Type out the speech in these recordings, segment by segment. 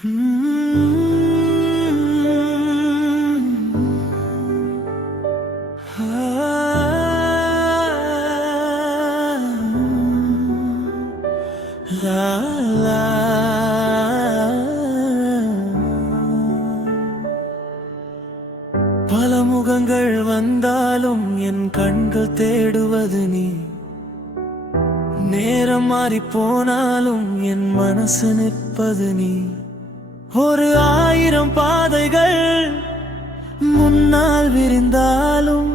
பல முகங்கள் வந்தாலும் என் கண்கள் தேடுவது நீ. நேரம் மாறி போனாலும் என் மனசு நிற்பது நீ. ஒரு 1000 பாதைகள் முன்னால் விரிந்தாலும்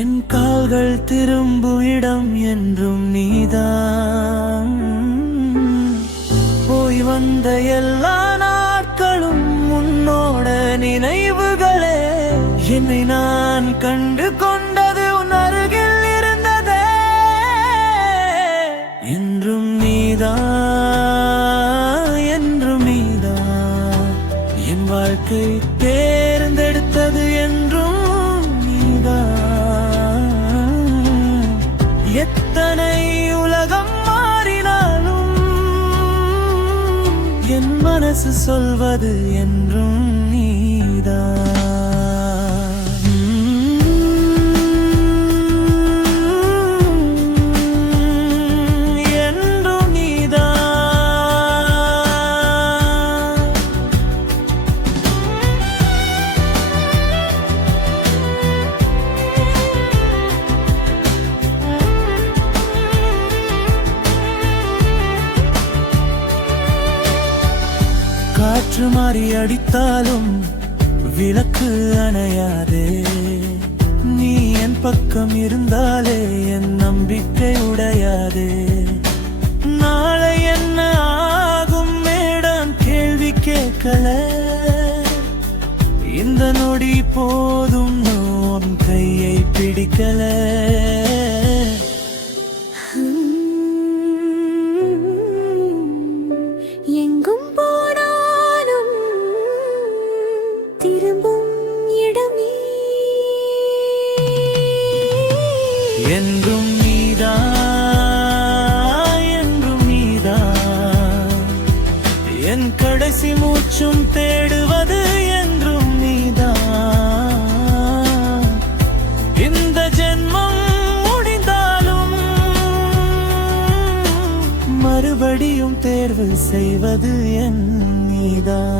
என் கால்கள் திரும்பும் இடம் என்றும் நீதான். போய் வந்த எல்லா நாட்களும் உன்னோட நினைவுகளே. என்னை நான் கண்டு கொண்டது உன் அருகில் இருந்ததே. என்றும் நீதான், என்றும் நீதான். என் வாழ்க்கை தேர்ந்தெடுத்தது என்றும் நீதான். எத்தனை உலகம் மாறினாலும் என் மனசு சொல்வது என்றும் நீதான். காற்று மாறி அடித்தாலும் விளக்கு அணையாதே. நீ என் பக்கம் இருந்தாலே என் நம்பிக்கை உடையாதே. நாளை என்ன ஆகும் மேடம் கேள்வி கேட்கல. இந்த நொடி போதும் உன் கையை பிடிக்கல. எங்கும் போனாலும் திரும்பும் இடமே. என்றும் நீதான், என்றும் நீதான். என் கடைசி மூச்சும் தேடுவது என்றும் நீதான். இந்த ஜென்மம் முடிந்தாலும் மறுபடியும் தேர்வு செய்வது என் நீதான்.